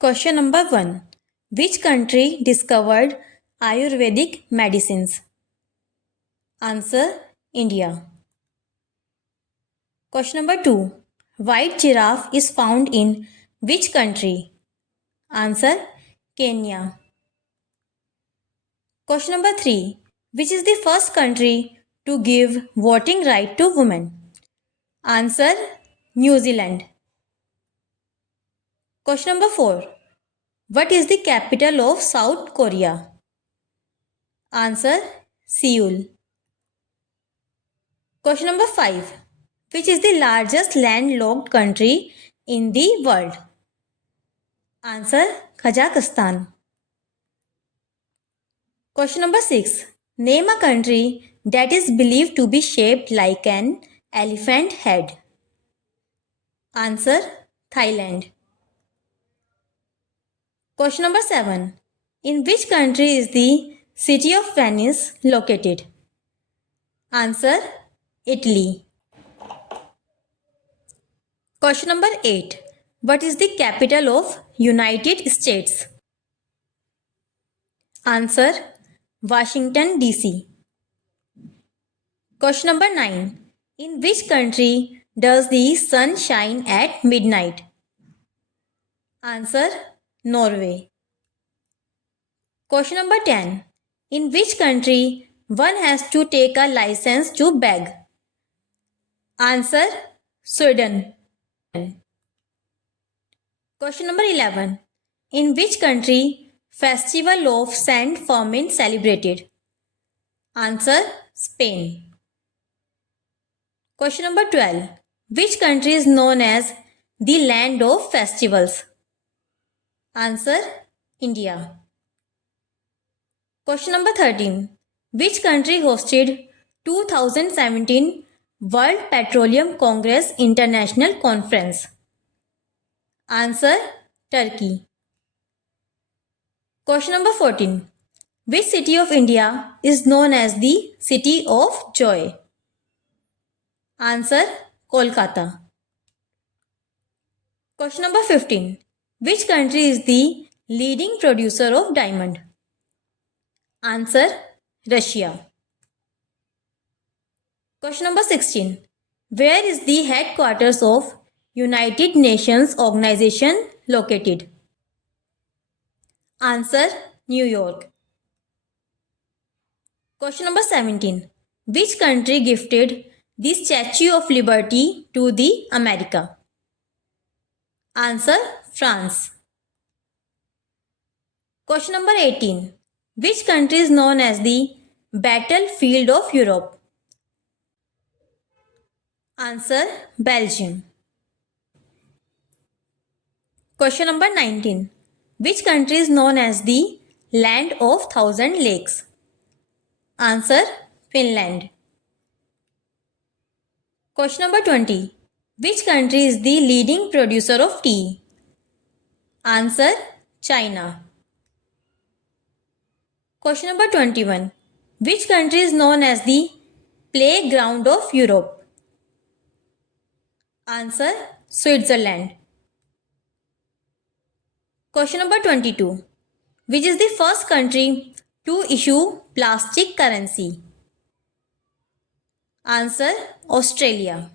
Question number 1. Which country discovered Ayurvedic medicines? Answer: India. Question number 2. White giraffe is found in which country? Answer: Kenya. Question number 3. Which is the first country to give voting right to women? Answer: New Zealand. Question number 4. What is the capital of South Korea? Answer: Seoul. Question number 5. Which is the largest landlocked country in the world? Answer: Kazakhstan. Question number 6. Name a country that is believed to be shaped like an elephant head. Answer: Thailand. Question number 7. In which country is the city of Venice located? Answer: Italy. Question number 8. What is the capital of United States? Answer: Washington, D.C. Question number 9. In which country does the sun shine at midnight? Answer: Norway. Question number 10. In which country one has to take a license to beg? Answer: Sweden. Question number 11. In which country Festival of Saint Firmin celebrated? Answer: Spain. Question number 12. Which country is known as the land of festivals? Answer: India. Question number 13. Which country hosted 2017 World Petroleum Congress International Conference? Answer: Turkey. Question number 14. Which city of India is known as the City of Joy? Answer: Kolkata. Question number 15. Which country is the leading producer of diamond? Answer: Russia. Question number 16. Where is the headquarters of United Nations Organization located? Answer: New York. Question number 17. Which country gifted the Statue of Liberty to the America? Answer: France. Question number 18. Which country is known as the battlefield of Europe? Answer: Belgium. Question number 19. Which country is known as the land of thousand lakes? Answer: Finland. Question number 20. Which country is the leading producer of tea? Answer: China. Question number 21. Which country is known as the playground of Europe? Answer: Switzerland. Question number 22. Which is the first country to issue plastic currency? Answer: Australia.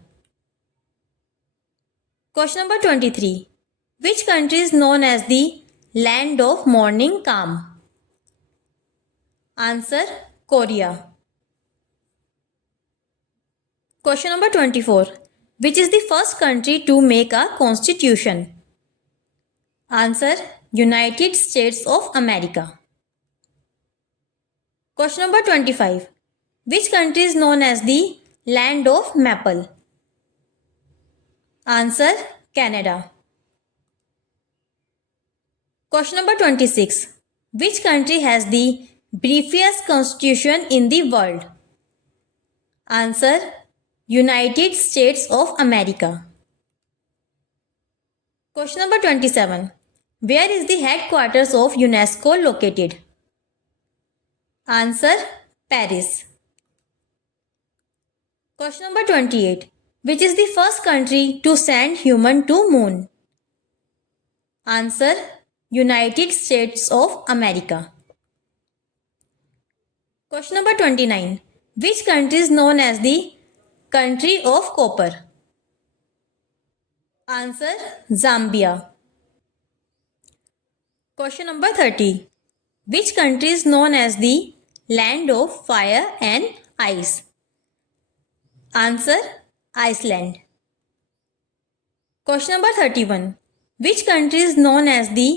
Question number 23. Which country is known as the land of morning calm? Answer: Korea. Question number 24. Which is the first country to make a constitution? Answer: United States of America. Question number 25. Which country is known as the land of maple? Answer: Canada. Question number 26. Which country has the briefest constitution in the world? Answer: United States of America. Question number 27. Where is the headquarters of UNESCO located? Answer: Paris. Question number 28. Which is the first country to send human to moon? Answer: United States of America. Question number 29. Which country is known as the country of copper? Answer: Zambia. Question number 30. Which country is known as the land of fire and ice? Answer: Iceland. Question number 31. Which country is known as the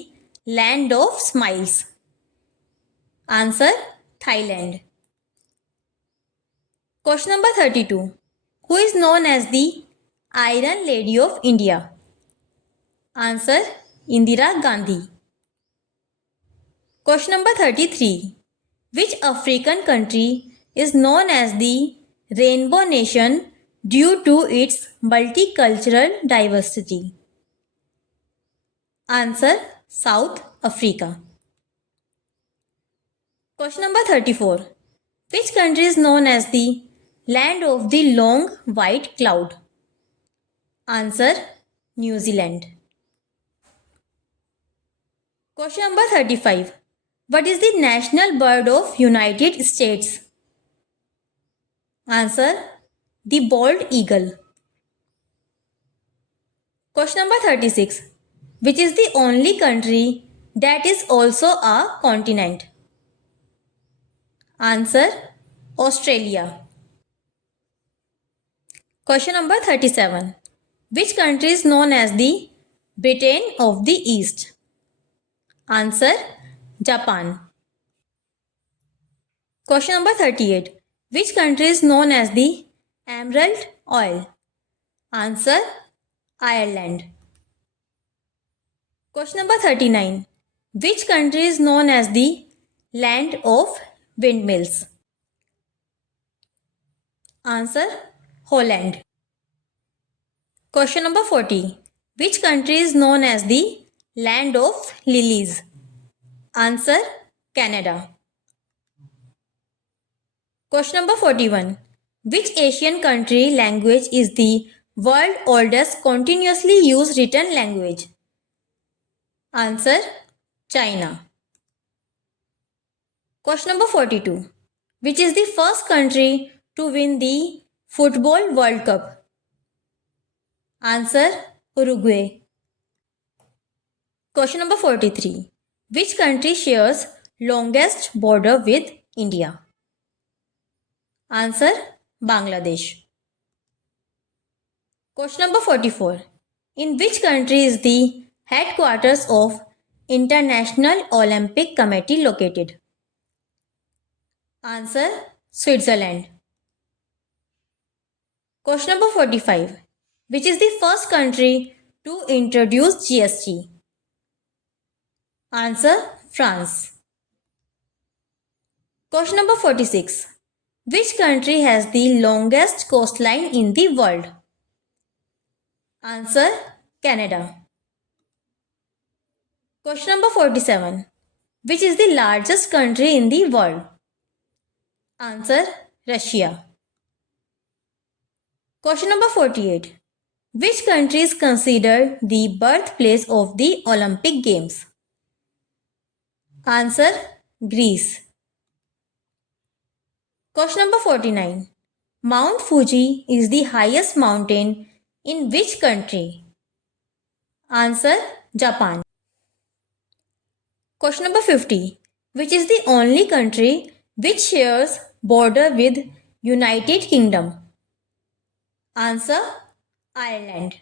land of smiles? Answer: Thailand. Question number 32. Who is known as the Iron Lady of India? Answer: Indira Gandhi. Question number 33. Which African country is known as the Rainbow Nation due to its multicultural diversity? Answer: South Africa. Question number 34. Which country is known as the land of the long white cloud? Answer: New Zealand. Question number 35. What is the national bird of United States? Answer: the bald eagle. Question number 36. Which is the only country that is also a continent? Answer: Australia. Question number 37. Which country is known as the Britain of the East? Answer: Japan. Question number 38. Which country is known as the Emerald Isle? Answer: Ireland. Question number 39. Which country is known as the land of windmills? Answer: Holland. Question number 40. Which country is known as the land of lilies? Answer: Canada. Question number 41. Which Asian country language is the world's oldest continuously used written language? Answer: China. Question number 42. Which is the first country to win the Football World Cup? Answer: Uruguay. Question number 43. Which country shares longest border with India? Answer: Bangladesh. Question number 44. In which country is the headquarters of International Olympic Committee located? Answer: Switzerland. Question number 45. Which is the first country to introduce GST? Answer: France. Question number 46. Which country has the longest coastline in the world? Answer: Canada. Question number 47. Which is the largest country in the world? Answer: Russia. Question number 48. Which country is considered the birthplace of the Olympic Games? Answer: Greece. Question number 49. Mount Fuji is the highest mountain in which country? Answer: Japan. Question number 50. Which is the only country which shares border with United Kingdom? Answer: Ireland.